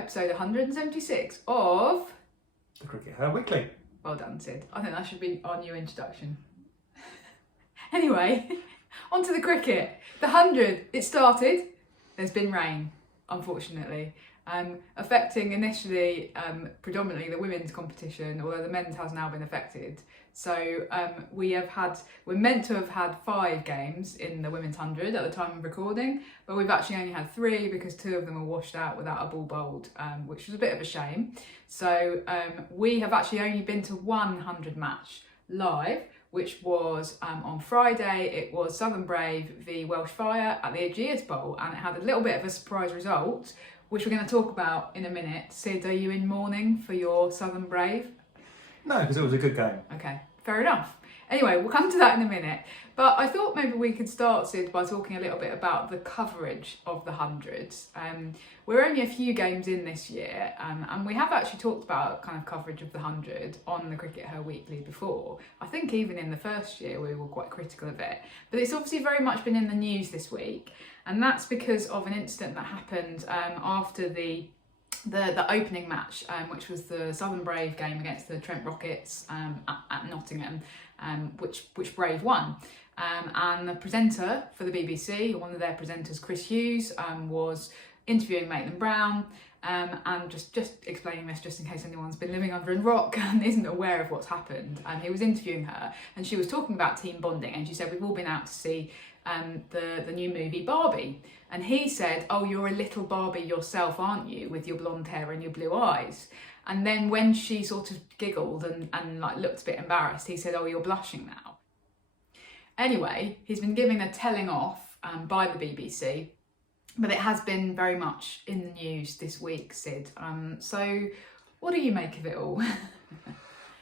episode 176 of the CRICKETher Weekly. Well done, Sid. I think that should be our new introduction. Anyway, on to the cricket. The 100, it started. There's been rain, unfortunately, affecting initially predominantly the women's competition, although the men's has now been affected. So we're meant to have had 5 games in the women's 100 at the time of recording, but we've actually only had 3 because 2 of them were washed out without a ball bowled, which was a bit of a shame. So we have actually only been to one 100 match live, which was on Friday. It was Southern Brave v Welsh Fire at the Aegeus Bowl, and it had a little bit of a surprise result, which we're going to talk about in a minute. Sid, are you in mourning for your Southern Brave? No, because it was a good game. Okay, fair enough. Anyway, we'll come to that in a minute. But I thought maybe we could start, Sid, by talking a little bit about the coverage of the 100s. We're only a few games in this year, and we have actually talked about kind of coverage of the 100 on the CRICKETher Weekly before. I think even in the first year we were quite critical of it. But it's obviously very much been in the news this week, and that's because of an incident that happened after the opening match, which was the Southern Brave game against the Trent Rockets at Nottingham, which Brave won. And the presenter for the BBC, one of their presenters, Chris Hughes, was interviewing Maitland Brown, and just explaining this just in case anyone's been living under a rock and isn't aware of what's happened. And he was interviewing her, and she was talking about team bonding, and she said, we've all been out to see the new movie Barbie. And he said, oh, you're a little Barbie yourself, aren't you, with your blonde hair and your blue eyes? And then when she sort of giggled and like looked a bit embarrassed, he said, oh, you're blushing now. Anyway, he's been given a telling off by the BBC, but it has been very much in the news this week, Sid. So what do you make of it all?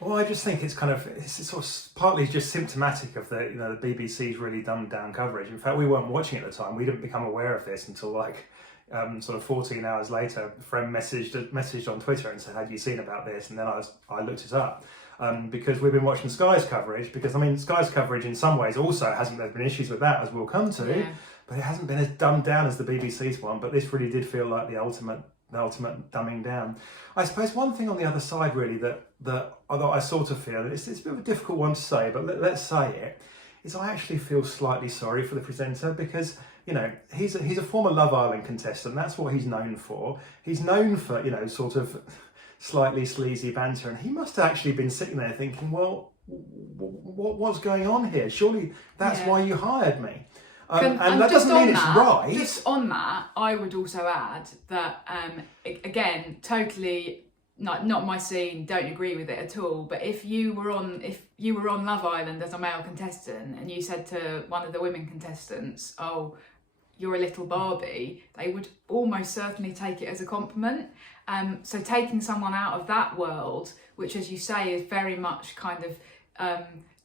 Well, I just think it's sort of partly just symptomatic of the the BBC's really dumbed down coverage. In fact, we weren't watching at the time. We didn't become aware of this until sort of 14 hours later. A friend messaged on Twitter and said, "Had you seen about this?" And then I looked it up because we've been watching Sky's coverage. Because I mean, Sky's coverage in some ways also there's been issues with that, as we'll come to, yeah. But it hasn't been as dumbed down as the BBC's one. But this really did feel like the ultimate dumbing down. I suppose one thing on the other side really that I sort of feel, it's a bit of a difficult one to say, but let's say it, is I actually feel slightly sorry for the presenter, because he's a former Love Island contestant. That's what he's known for. He's known for sort of slightly sleazy banter, and he must have actually been sitting there thinking, well, what's going on here? Surely that's why you hired me. And that doesn't mean it's right. Just on that, I would also add that, again, totally not my scene, don't agree with it at all. But if you were on Love Island as a male contestant and you said to one of the women contestants, "Oh, you're a little Barbie," they would almost certainly take it as a compliment. So taking someone out of that world, which, as you say, is very much kind of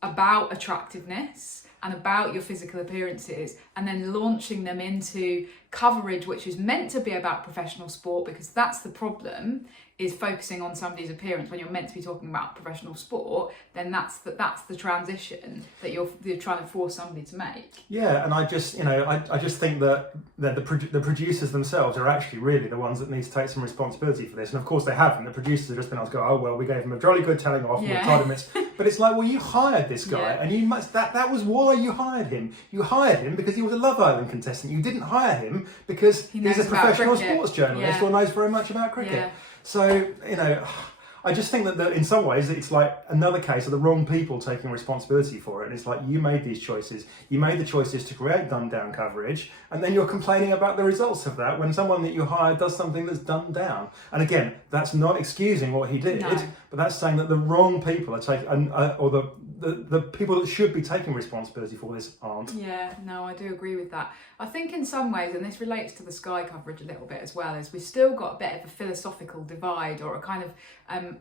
about attractiveness and about your physical appearances, and then launching them into coverage which is meant to be about professional sport, because that's the problem, is focusing on somebody's appearance when you're meant to be talking about professional sport. Then that's the transition that you're trying to force somebody to make. Yeah, and I just think that the producers themselves are actually really the ones that need to take some responsibility for this. And of course they haven't. The producers have just been able to go, oh well, we gave him a jolly good telling off. Yeah. We told him but it's like, well, you hired this guy, and you must that was why you hired him. You hired him because he was a Love Island contestant. You didn't hire him because he's a professional sports journalist or knows very much about cricket. Yeah. So, I just think that in some ways it's like another case of the wrong people taking responsibility for it. And it's like, you made these choices. You made the choices to create dumbed down coverage, and then you're complaining about the results of that when someone that you hired does something that's dumbed down. And again, that's not excusing what he did, but that's saying that the wrong people are taking, or the people that should be taking responsibility for this aren't. Yeah, no, I do agree with that. I think in some ways, and this relates to the Sky coverage a little bit as well, is we've still got a bit of a philosophical divide, or a kind of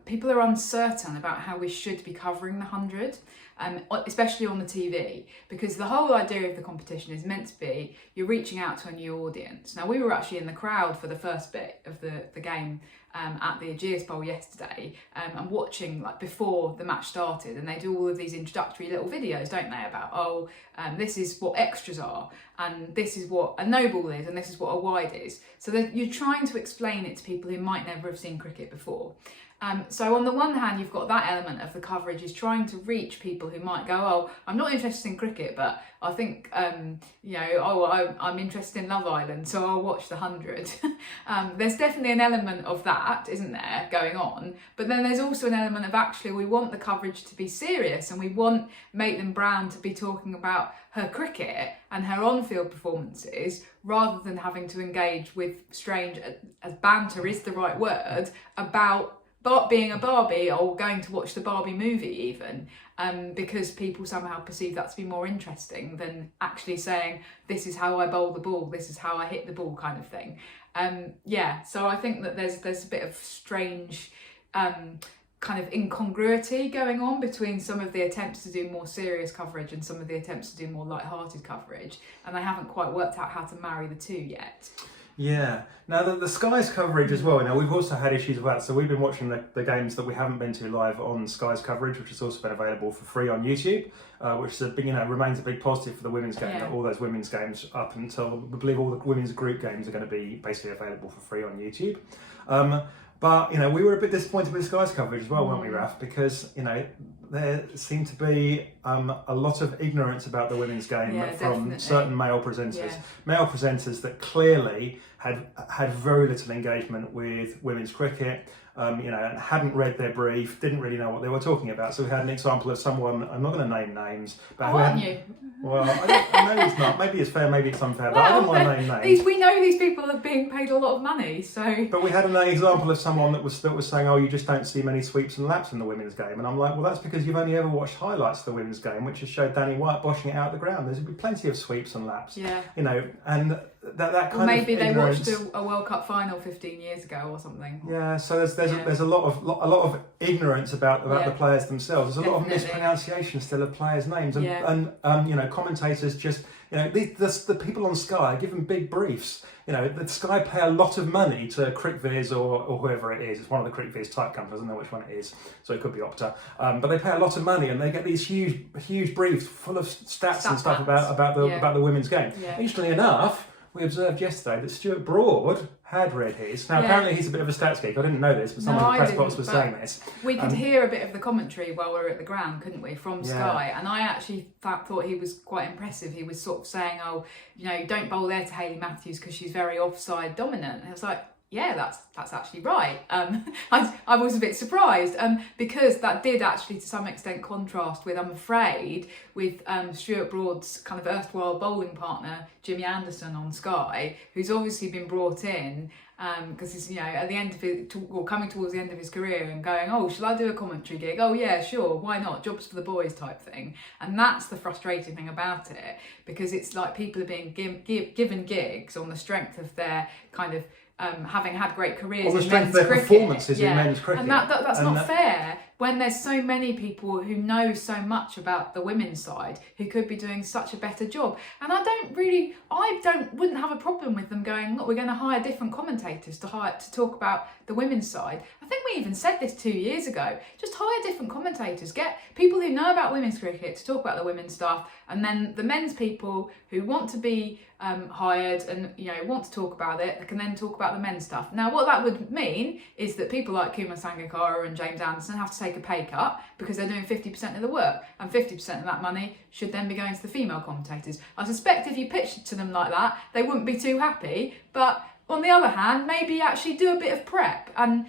people are uncertain about how we should be covering the 100. Especially on the TV, because the whole idea of the competition is meant to be you're reaching out to a new audience. Now, we were actually in the crowd for the first bit of the game at the Aegeus Bowl yesterday, and watching like before the match started, and they do all of these introductory little videos, don't they, about this is what extras are, and this is what a no ball is, and this is what a wide is. So that you're trying to explain it to people who might never have seen cricket before. So on the one hand, you've got that element of the coverage is trying to reach people who might go, oh, I'm not interested in cricket, but I think, I'm interested in Love Island, so I'll watch the 100. There's definitely an element of that, isn't there, going on? But then there's also an element of actually we want the coverage to be serious, and we want Maitland Brown to be talking about her cricket and her on-field performances, rather than having to engage with strange, as banter is the right word, about being a Barbie or going to watch the Barbie movie even, because people somehow perceive that to be more interesting than actually saying, this is how I bowl the ball, this is how I hit the ball, kind of thing. So I think that there's a bit of strange kind of incongruity going on between some of the attempts to do more serious coverage and some of the attempts to do more light-hearted coverage, and they haven't quite worked out how to marry the two yet. Yeah. Now the Sky's coverage as well. Now we've also had issues with that. So we've been watching the games that we haven't been to live on Sky's coverage, which has also been available for free on YouTube, which is remains a big positive for the women's game. That all those women's games up until I believe all the women's group games are going to be basically available for free on YouTube. But we were a bit disappointed with Sky's coverage as well, weren't we, Raf? Because there seemed to be a lot of ignorance about the women's game from certain male presenters that clearly had very little engagement with women's cricket. And hadn't read their brief, didn't really know what they were talking about. So we had an example of someone, I'm not going to name names. But aren't you? Well, maybe it's not. Maybe it's fair, maybe it's unfair, but I don't want to name names. We know these people are being paid a lot of money, so... But we had an example of someone that was saying, oh, you just don't see many sweeps and laps in the women's game. And I'm like, well, that's because you've only ever watched highlights of the women's game, which has showed Danny White boshing it out the ground. There's been plenty of sweeps and laps. Yeah. And that kind maybe of they ignorance... watched a World Cup final 15 years ago or something. Yeah, so there's a lot of ignorance about the players themselves. There's a lot of mispronunciation still of players' names, and commentators just the people on Sky are given big briefs. The Sky pay a lot of money to CRICKETher or whoever it is. It's one of the CRICKETher type companies. I don't know which one it is, so it could be Opta. But they pay a lot of money, and they get these huge briefs full of stats and stuff about the women's game. Yeah. Interestingly enough, we observed yesterday that Stuart Broad had read his. Now, apparently he's a bit of a stats geek. I didn't know this, but someone in the press box was saying this. We could hear a bit of the commentary while we were at the ground, couldn't we, from Sky? And I actually thought he was quite impressive. He was sort of saying, don't bowl there to Hayley Matthews because she's very offside dominant. And I was like, yeah, that's actually right. I was a bit surprised because that did actually to some extent contrast with, I'm afraid, with Stuart Broad's kind of erstwhile bowling partner, Jimmy Anderson on Sky, who's obviously been brought in because he's at the end of it, or coming towards the end of his career and going, oh, shall I do a commentary gig? Oh yeah, sure, why not? Jobs for the boys type thing. And that's the frustrating thing about it, because it's like people are being given gigs on the strength of their kind of having had great careers on the in strength men's of their cricket. Performances in men's cricket. And that's not fair when there's so many people who know so much about the women's side who could be doing such a better job. And I wouldn't have a problem with them going, look, we're going to hire different commentators to talk about the women's side. I think we even said this 2 years ago. Just hire different commentators, get people who know about women's cricket to talk about the women's stuff, and then the men's people who want to be hired and want to talk about it, they can then talk about the men's stuff. Now, what that would mean is that people like Kumar Sangakkara and James Anderson have to take a pay cut because they're doing 50% of the work, and 50% of that money should then be going to the female commentators. I suspect if you pitched it to them like that, they wouldn't be too happy, but on the other hand, maybe actually do a bit of prep. And,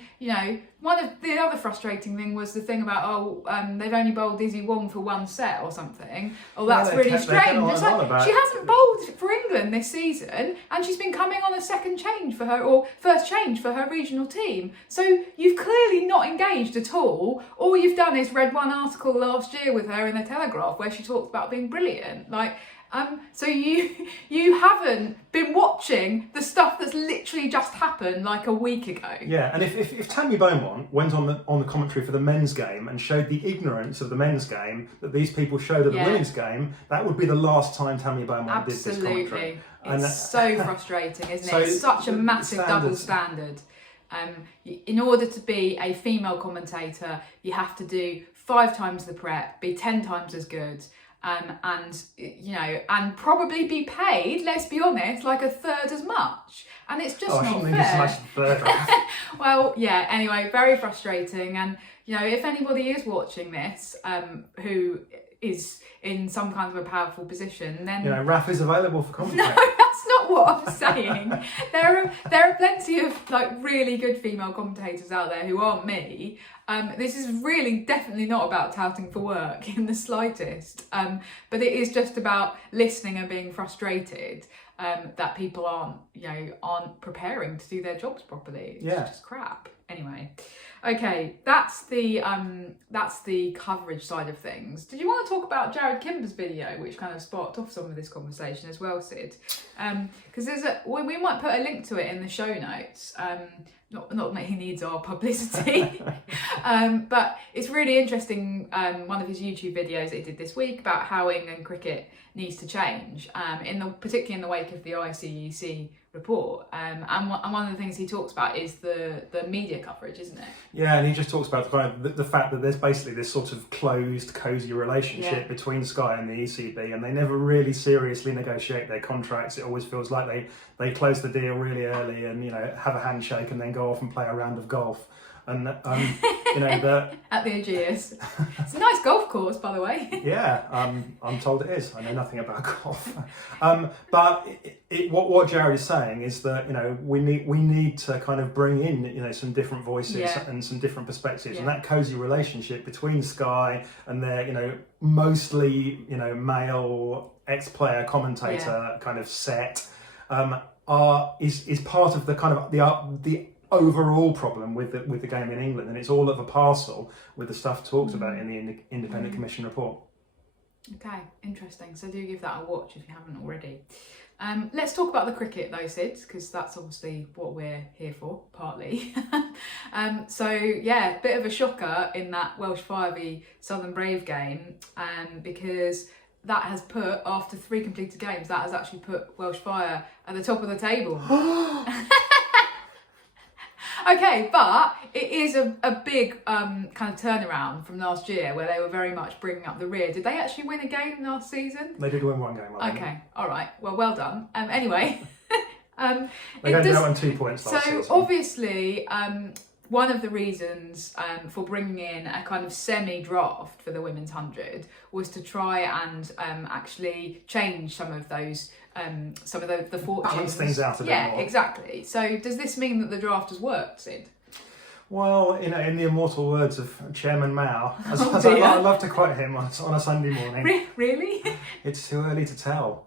one of the other frustrating thing was the thing about, they've only bowled Izzy Wong for one set or something. Oh, that's really strange. It's like, she hasn't bowled for England this season, and she's been coming on a first change for her regional team. So you've clearly not engaged at all. All you've done is read one article last year with her in the Telegraph where she talked about being brilliant. So you haven't been watching the stuff that's literally just happened like a week ago. Yeah, and if Tammy Beaumont went on the commentary for the men's game and showed the ignorance of the men's game that these people showed at the women's game, that would be the last time Tammy Beaumont did this commentary. It's so frustrating, isn't it? It's such a massive double standard. In order to be a female commentator, you have to do 5 times the prep, be 10 times as good. And probably be paid, let's be honest, like a third as much. And it's just not fair. Well, yeah, anyway, very frustrating. And, if anybody is watching this, who is in some kind of a powerful position, then... Raf is available for commentary. No, that's not what I'm saying. There are plenty of really good female commentators out there who aren't me. This is really definitely not about touting for work in the slightest, but it is just about listening and being frustrated that people aren't preparing to do their jobs properly. It's just crap. Anyway, okay, that's the coverage side of things. Did you want to talk about Jared Kimber's video, which kind of sparked off some of this conversation as well, Syd? Because we might put a link to it in the show notes. Not that he needs our publicity, but it's really interesting. One of his YouTube videos that he did this week about how England cricket needs to change, particularly in the wake of the ICEC report. And one of the things he talks about is the media coverage, isn't it? Yeah, and he just talks about the fact that there's basically this sort of closed, cosy relationship between Sky and the ECB, and they never really seriously negotiate their contracts. It always feels like they close the deal really early and have a handshake and then go off and play a round of golf. And at the Aegeus. It's a nice golf course, by the way. Yeah, I'm told it is. I know nothing about golf. But what Jared is saying is that we need to kind of bring in some different voices and some different perspectives, and that cosy relationship between Sky and their mostly male ex-player commentator kind of set is part of the kind of the overall problem with the game in England, and it's all of a parcel with the stuff talked about in the Independent Commission report. Okay, interesting. So do give that a watch if you haven't already. Let's talk about the cricket though, Syd, because that's obviously what we're here for, partly. Bit of a shocker in that Welsh Fire v Southern Brave game, because that has put, after 3 completed games, that has actually put Welsh Fire at the top of the table. Okay, but it is a big kind of turnaround from last year where they were very much bringing up the rear. Did they actually win a game last season? They did win 1 game. Okay, all right. Well done. Anyway. They only won 2 points last season. So obviously, one of the reasons for bringing in a kind of semi-draft for the Women's 100 was to try and actually change some of those, some of the fortunes. Balance things out a bit more. Yeah, exactly. So does this mean that the draft has worked, Syd? Well, in the immortal words of Chairman Mao, I love to quote him on a Sunday morning. Really? It's too early to tell.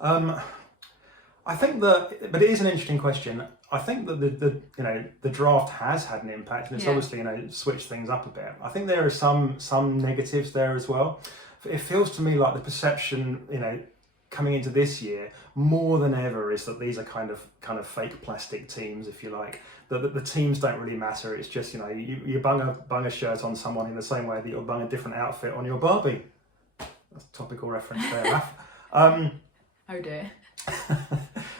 I think that, but it is an interesting question. I think that the draft has had an impact, and it's obviously switched things up a bit. I think there are some negatives there as well. It feels to me like the perception coming into this year more than ever is that these are kind of fake plastic teams, if you like. That the teams don't really matter. It's just you bung a shirt on someone in the same way that you'll bung a different outfit on your Barbie. That's a topical reference there, Raf. Oh dear.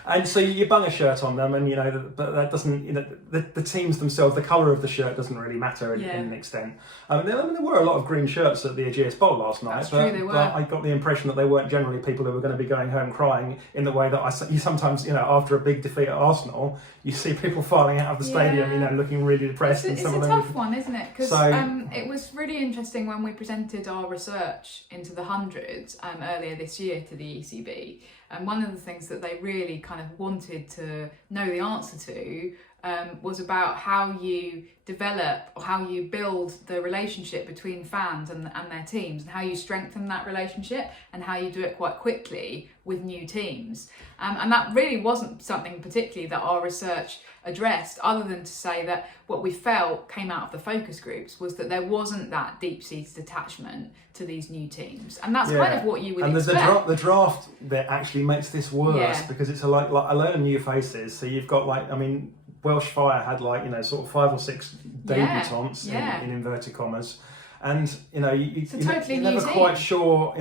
And so you bung a shirt on them, and but that doesn't. The teams themselves, the colour of the shirt doesn't really matter in an extent. There were a lot of green shirts at the Aegeus Bowl last night. That's true, they were. But I got the impression that they weren't generally people who were going to be going home crying in the way that you sometimes, after a big defeat at Arsenal, you see people filing out of the stadium, looking really depressed. It's a tough one, isn't it? Because it was really interesting when we presented our research into the hundreds earlier this year to the ECB. And one of the things that they really kind of wanted to know the answer to was about how you develop or how you build the relationship between fans and their teams, and how you strengthen that relationship, and how you do it quite quickly with new teams. And that really wasn't something particularly that our research addressed, other than to say that what we felt came out of the focus groups was that there wasn't that deep-seated attachment to these new teams, and that's kind of what you would expect. And the draft that actually makes this worse, because it's a lot of new faces. So you've got Welsh Fire had sort of 5 or 6 debutants in inverted commas, and you're never quite sure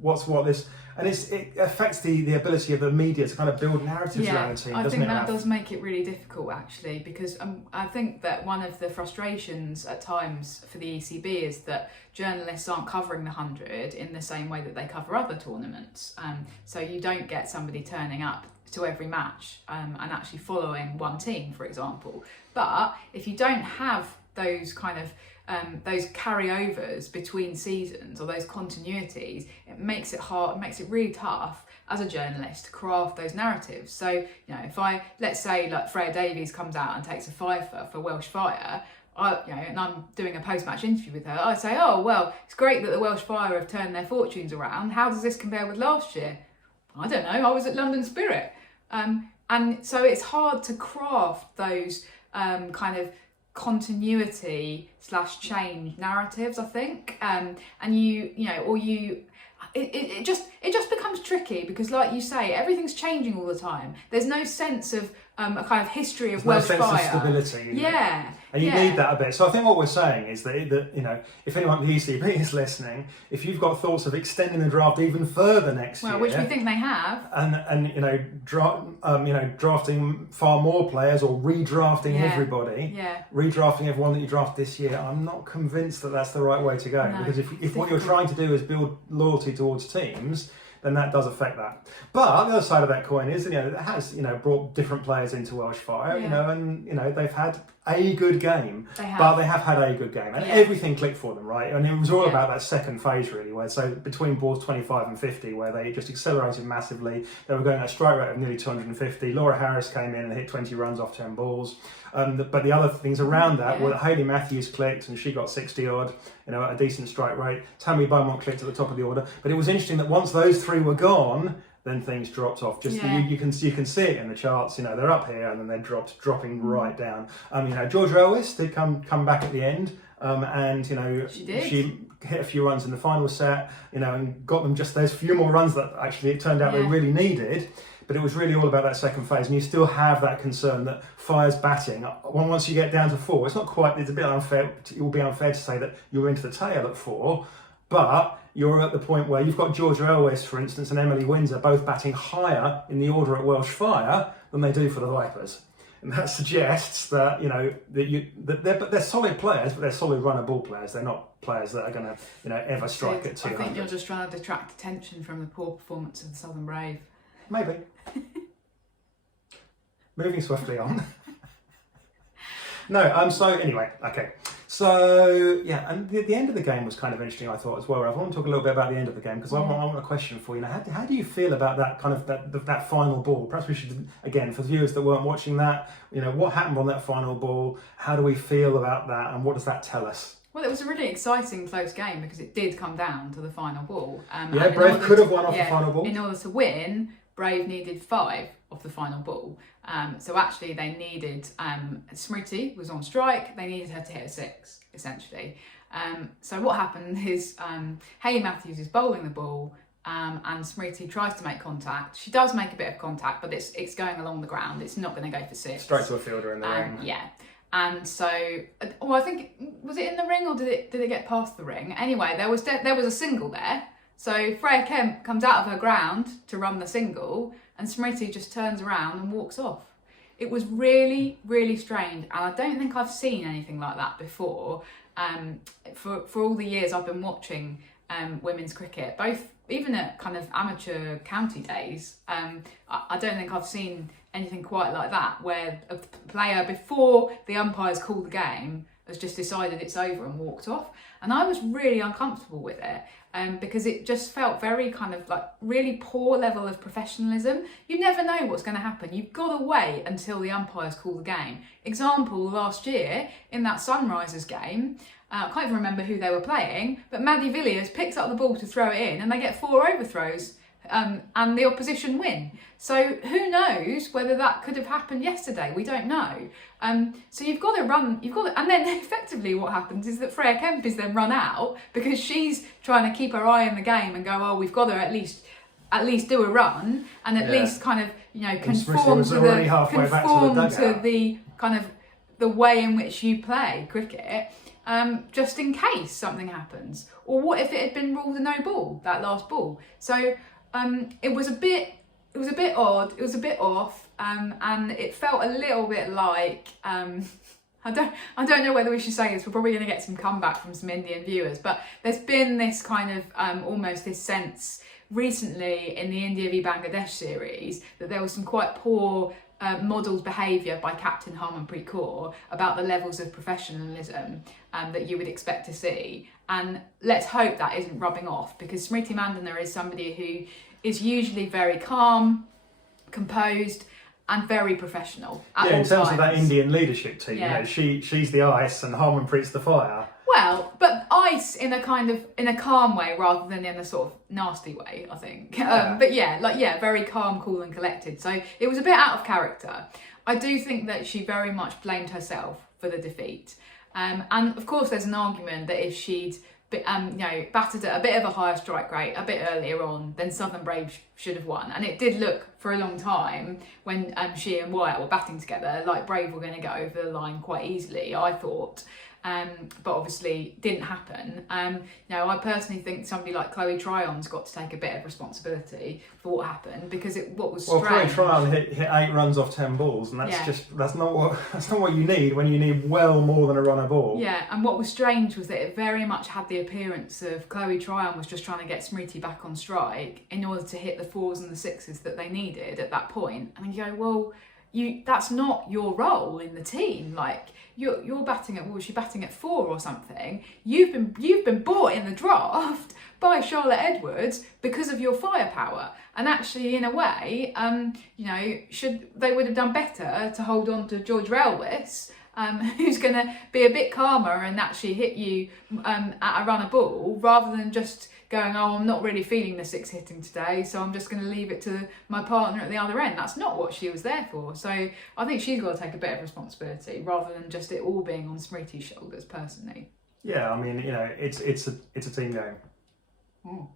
what's what this. And it affects the ability of the media to kind of build narratives around the team, doesn't it? I think that does make it really difficult, actually, because I think that one of the frustrations at times for the ECB is that journalists aren't covering the 100 in the same way that they cover other tournaments. So you don't get somebody turning up to every match and actually following one team, for example. But if you don't have those kind of those carryovers between seasons, or those continuities, it makes it hard, it makes it really tough as a journalist to craft those narratives. So, if let's say Freya Davies comes out and takes a fifer for Welsh Fire, and I'm doing a post-match interview with her, I say, oh, well, it's great that the Welsh Fire have turned their fortunes around. How does this compare with last year? I don't know, I was at London Spirit. And so it's hard to craft those kind of continuity / change narratives, I think, and it just becomes tricky, because, like you say, everything's changing all the time. There's no sense of a kind of history of Welsh Fire. No sense of stability. And you need that a bit. So I think what we're saying is that if anyone at the ECB is listening, if you've got thoughts of extending the draft even further next year, which we think they have, and drafting far more players, or redrafting everybody, redrafting everyone that you draft this year, I'm not convinced that that's the right way to go. Because if what you're trying to do is build loyalty towards teams, then that does affect that. But the other side of that coin is, it has, brought different players into Welsh Fire, and they've had a good game, but they have had a good game, and everything clicked for them, right? And it was all about that second phase, really, where between balls 25 and 50, where they just accelerated massively. They were going at a strike rate of nearly 250. Laura Harris came in and hit 20 runs off 10 balls. But the other things around that were that Hayley Matthews clicked, and she got 60 odd, at a decent strike rate. Tammy Beaumont clicked at the top of the order. But it was interesting that once those 3 were gone, then things dropped off. You can see it in the charts. They're up here and then they're dropping right down. Georgia Ellis did come back at the end, and she hit a few runs in the final set, and got them just those few more runs that actually it turned out they really needed. But it was really all about that second phase, and you still have that concern that Fire's batting, once you get down to 4, it's a bit unfair. It will be unfair to say that you're into the tail at 4, but you're at the point where you've got Georgia Elwes, for instance, and Emily Windsor both batting higher in the order at Welsh Fire than they do for the Vipers. And that suggests that they're solid players, but they're solid runner ball players. They're not players that are going to ever strike at 200. I think you're just trying to detract attention from the poor performance of the Southern Brave. Maybe. Moving swiftly on. So anyway, okay. So, and the end of the game was kind of interesting, I thought, as well. I want to talk a little bit about the end of the game, because I want a question for you. How do you feel about that kind of that final ball? Perhaps we should, again, for the viewers that weren't watching that, what happened on that final ball? How do we feel about that, and what does that tell us? Well, it was a really exciting, close game, because it did come down to the final ball. Brave could have won off the final ball. In order to win, Brave needed 5 off the final ball. So actually they needed, Smriti was on strike, they needed her to hit a 6, essentially. So what happened is Hayley Matthews is bowling the ball, and Smriti tries to make contact. She does make a bit of contact, but it's going along the ground. It's not going to go for 6. Straight to a fielder in the ring. Yeah. And so, I think, was it in the ring, or did it get past the ring? Anyway, there was a single there. So Freya Kemp comes out of her ground to run the single, and Smriti just turns around and walks off. It was really, really strange, and I don't think I've seen anything like that before. For all the years I've been watching women's cricket, even at kind of amateur county days, I don't think I've seen anything quite like that, where a player, before the umpires call the game, has just decided it's over and walked off. And I was really uncomfortable with it because it just felt very kind of like really poor level of professionalism. You never know what's going to happen. You've got to wait until the umpires call the game. Example, last year in that Sunrisers game, I can't even remember who they were playing, but Maddie Villiers picks up the ball to throw it in and they get 4 overthrows. And the opposition win. So who knows whether that could have happened yesterday? We don't know. So you've got to run, and then effectively what happens is that Freya Kemp is then run out because she's trying to keep her eye on the game and go, oh, we've got to at least do a run and at least kind of, conform to the kind of the way in which you play cricket. Just in case something happens. Or what if it had been ruled a no ball, that last ball? So it was a bit odd, it was a bit off, and it felt a little bit like, I don't know whether we should say this, we're probably going to get some comeback from some Indian viewers, but there's been this kind of almost this sense recently in the India v Bangladesh series that there was some quite poor modelled behaviour by Captain Harmanpreet Kaur about the levels of professionalism that you would expect to see. And let's hope that isn't rubbing off, because Smriti Mandhana is somebody who is usually very calm, composed and very professional at all in terms times. of that Indian leadership team, she's the ice and Harmanpreet's the fire. Well, but ice in a calm way rather than in a sort of nasty way, I think. But very calm, cool and collected. So it was a bit out of character. I do think that she very much blamed herself for the defeat. And of course there's an argument that if she'd batted at a bit of a higher strike rate a bit earlier on, then Southern Brave should have won. And it did look for a long time when she and Wyatt were batting together like Brave were going to get over the line quite easily, I thought. But obviously didn't happen. I personally think somebody like Chloe Tryon's got to take a bit of responsibility for what happened, because what was strange. Well, Chloe Tryon hit 8 runs off 10 balls, and that's not what you need when you need well more than a run a ball. Yeah, and what was strange was that it very much had the appearance of Chloe Tryon was just trying to get Smriti back on strike in order to hit the 4s and the 6s that they needed at that point. And you go, well, that's not your role in the team. Like you're batting at, was she batting at 4 or something? You've been bought in the draft by Charlotte Edwards because of your firepower. And actually, in a way, they would have done better to hold on to George Railwis, who's going to be a bit calmer and actually hit you at a run a ball, rather than just going, oh, I'm not really feeling the 6 hitting today, so I'm just going to leave it to my partner at the other end. That's not what she was there for. So I think she's got to take a bit of responsibility rather than just it all being on Smriti's shoulders personally. Yeah, I mean, it's a team game. Mm.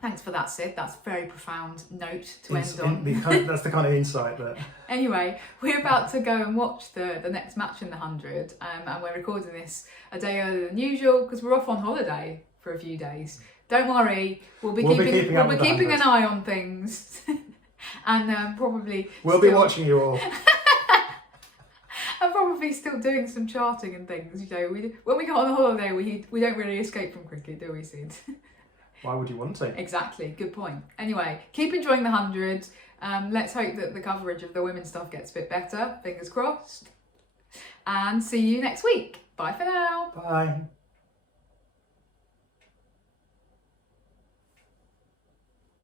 Thanks for that, Sid. That's a very profound note to end on. That's the kind of insight that... Anyway, we're about to go and watch the next match in the 100, and we're recording this a day earlier than usual because we're off on holiday for a few days. Don't worry, we'll be keeping an eye on things, and probably we'll be watching you all. I'm probably still doing some charting and things. When we go on holiday, we don't really escape from cricket, do we, Sid? Why would you want to? Exactly, good point. Anyway, keep enjoying the 100. Let's hope that the coverage of the women's stuff gets a bit better. Fingers crossed. And see you next week. Bye for now. Bye.